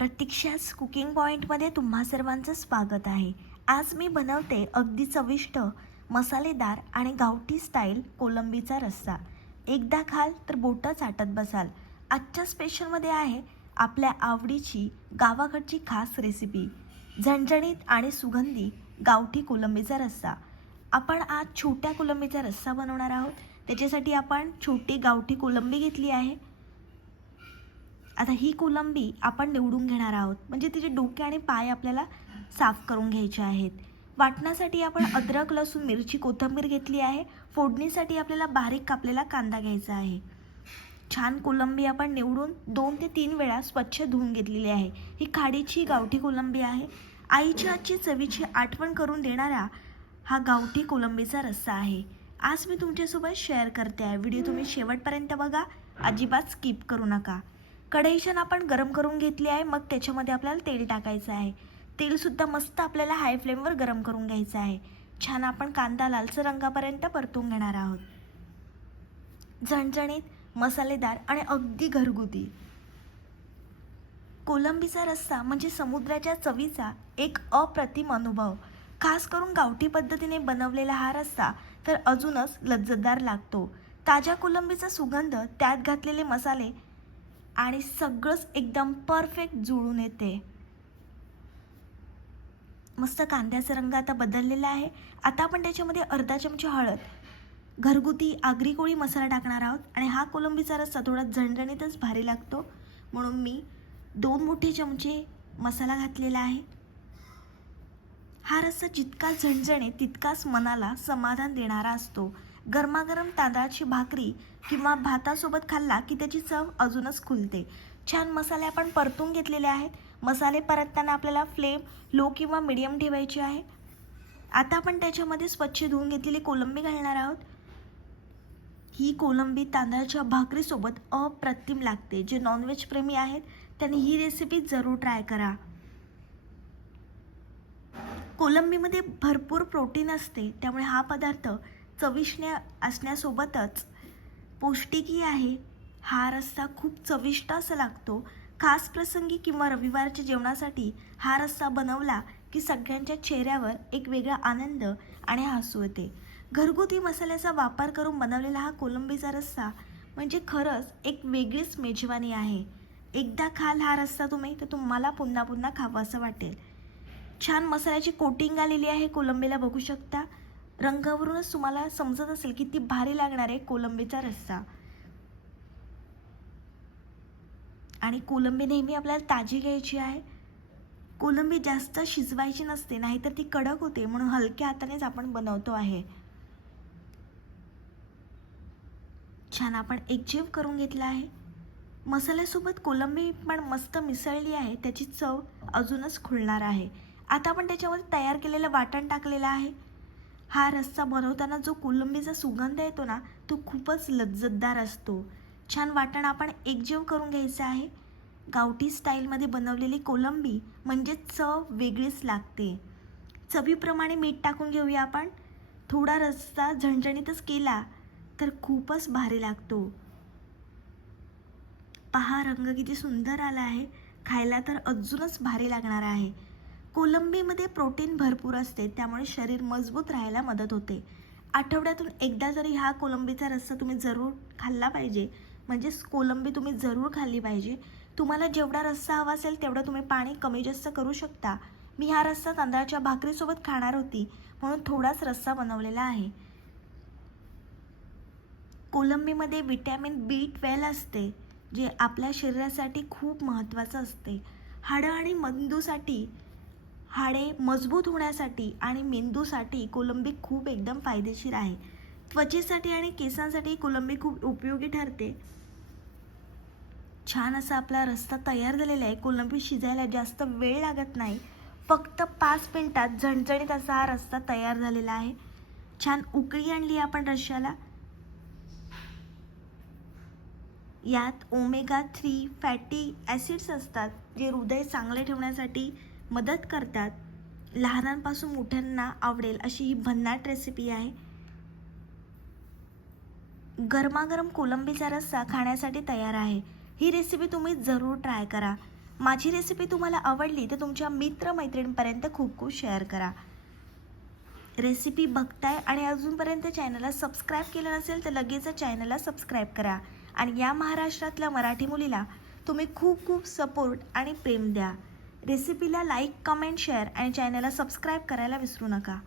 प्रतीक्षाच cooking पॉईंटमध्ये तुम्हा सर्वांचं स्वागत आहे. आज मी बनवते अगदी चविष्ट, मसालेदार आणि गावठी स्टाईल कोलंबीचा रस्सा. एकदा खाल तर बोटं चाटत बसाल. आजच्या स्पेशलमध्ये आहे आपल्या आवडीची गावाकडची खास रेसिपी, झणझणीत आणि सुगंधी गावठी कोलंबीचा रस्सा. आपण आज छोट्या कोलंबीचा रस्सा बनवणार आहोत. त्याच्यासाठी आपण छोटी गावठी कोलंबी घेतली आहे. आता ही कोलंबी आपण निवडून घेणार आहोत, म्हणजे तिचे डोके आणि पाय आपल्याला साफ करून घ्यायचे आहेत. वाटण्यासाठी आपण अद्रक, लसूण, मिरची, कोथिंबीर घेतली आहे. फोडणीसाठी आपल्याला बारीक कापलेला कांदा घ्यायचा आहे. छान कोलंबी आपण निवडून 2 ते 3 वेळा स्वच्छ धुवून घेतलेली आहे. ही खाडीची गावठी कोलंबी आहे. आईच्या आजची चवीची आठवण करून देणारा हा गावठी कोलंबीचा रस्सा आहे. आज मी तुमच्यासोबत शेअर करते आहे. व्हिडिओ तुम्ही शेवटपर्यंत बघा, अजिबात स्किप करू नका. कढई छान आपण गरम करून घेतली आहे. मग त्याच्यामध्ये आपल्याला तेल टाकायचं आहे. तेलसुद्धा मस्त आपल्याला हाय फ्लेमवर गरम करून घ्यायचं आहे. छान आपण कांदा लालसर रंगापर्यंत परतून घेणार आहोत. झणझणीत, मसालेदार आणि अगदी घरगुती कोलंबीचा रस्सा म्हणजे समुद्राच्या चवीचा एक अप्रतिम अनुभव. खास करून गावठी पद्धतीने बनवलेला हा रस्सा तर अजूनच लज्जतदार लागतो. ताज्या कोलंबीचा सुगंध, त्यात घातलेले मसाले आणि सगळंच एकदम परफेक्ट जुळून येते. मस्त कांद्याचा रंग आता बदललेला आहे. आता आपण त्याच्यामध्ये अर्धा चमचा हळद, घरगुती आगरी कोळी मसाला टाकणार आहोत. आणि हा कोलंबीचा रस्सा थोडा झणझणीतच भारी लागतो, म्हणून मी 2 मोठे चमचे मसाला घातलेला आहे. हा रस्सा जितका झणझणीत तितकाच मनाला समाधान देणारा असतो. गरमागरम तांदळाची भाकरी किंवा भातासोबत खाल्ला की त्याची चव अजूनच खुलते. छान मसाले आपण परतून घेतलेले आहेत. मसाले परतताना आपल्याला फ्लेम लो किंवा मीडियम ठेवायची आहे. आता आपण त्याच्यामध्ये स्वच्छ धुवून घेतलेली कोलंबी घालणार आहोत. ही कोलंबी तांदळाच्या भाकरीसोबत अप्रतिम लागते. जे नॉनव्हेज प्रेमी आहेत त्यांनी ही रेसिपी जरूर ट्राय करा. कोलंबीमध्ये भरपूर प्रोटीन असते, त्यामुळे हा पदार्थ चविष्ट असण्यासोबतच पौष्टिकही आहे. हा रस्सा खूप चविष्ट असा लागतो. खास प्रसंगी किंवा रविवारच्या जेवणासाठी हा रस्सा बनवला की सगळ्यांच्या चेहऱ्यावर एक वेगळा आनंद आणि हसू येते. घरगुती मसाल्याचा वापर करून बनवलेला हा कोलंबीचा रस्सा म्हणजे खरंच एक वेगळीच मेजवानी आहे. एकदा खाल हा रस्सा तुम्ही तर तुम्हाला पुन्हा पुन्हा खावंसं वाटेल. छान मसाल्याची कोटिंग आलेली आहे कोलंबीला, बघू शकता. रंगावरूनच तुम्हाला समजत असेल किती भारी लागणार आहे कोलंबीचा रस्सा. आणि कोलंबी नेहमी आपल्याला ताजी घ्यायची आहे. कोलंबी जास्त शिजवायची नसते, नाहीतर ती कडक होते, म्हणून हलक्या हातानेच आपण बनवतो आहे. छान आपण एकजीव करून घेतला आहे. मसाल्यासोबत कोलंबी पण मस्त मिसळली आहे, त्याची चव अजूनच खुलणार आहे. आता आपण त्याच्यामध्ये तयार केलेलं वाटण टाकलेलं आहे. हा रस्सा बनवताना जो कोलंबीचा सुगंध येतो ना, तो खूपच लज्जतदार असतो. छान वाटण आपण एकजीव करून घ्यायचं आहे. गावठी स्टाईलमध्ये बनवलेली कोलंबी म्हणजे चव वेगळीच लागते. चवीप्रमाणे मीठ टाकून घेऊया आपण. थोडा रस्सा झणझणीतच केला तर खूपच भारी लागतो. पहा रंग किती सुंदर आला आहे. खायला तर अजूनच भारी लागणार आहे. कोलंबीमध्ये प्रोटीन भरपूर असते, त्यामुळे शरीर मजबूत राहायला मदत होते. आठवड्यातून एकदा तरी हा कोलंबीचा रस्सा तुम्ही जरूर खाल्ला पाहिजे. म्हणजेच कोलंबी तुम्ही जरूर खाल्ली पाहिजे. तुम्हाला जेवढा रस्सा हवा असेल तेवढं तुम्ही पाणी कमी जास्त करू शकता. मी हा रस्सा तांदळाच्या भाकरीसोबत खाणार होती, म्हणून थोडाच रस्सा बनवलेला आहे. कोलंबीमध्ये विटॅमिन B12 असते, जे आपल्या शरीरासाठी खूप महत्त्वाचं असते. हाडं आणि मेंदूसाठी, हाडे मजबूत होण्यासाठी आणि मेंदूसाठी कोलंबी खूप एकदम फायदेशीर आहे. त्वचेसाठी आणि केसांसाठी कोलंबी खूप उपयोगी ठरते. छान असा आपला रस्सा तयार झालेला आहे. कोलंबी शिजायला जास्त वेळ लागत नाही. फक्त 5 मिनिटात झणझणीत असा हा रस्सा तयार झालेला आहे. छान उकळी आणली आपण रश्श्याला. यात ओमेगा 3 फॅटी ॲसिड्स असतात, जे हृदय चांगले ठेवण्यासाठी मदत करतात. लहानांपासून मोठ्यांना आवडेल अशी ही भन्नाट रेसिपी आहे. गरमागरम कोलंबीचा रस्सा खाण्यासाठी तयार आहे. ही रेसिपी तुम्ही जरूर ट्राय करा. माझी रेसिपी तुम्हाला आवडली तर तुमच्या मित्रमैत्रिणींपर्यंत खूप खूप शेअर करा. रेसिपी बघताय आणि अजूनपर्यंत चॅनलला सबस्क्राईब केलं नसेल तर लगेच चॅनलला सबस्क्राईब करा. आणि या महाराष्ट्रातल्या मराठी मुलीला तुम्ही खूप खूप सपोर्ट आणि प्रेम द्या. रेसिपीला लाईक, कमेंट, शेअर आणि चॅनलला सबस्क्राईब करायला विसरू नका.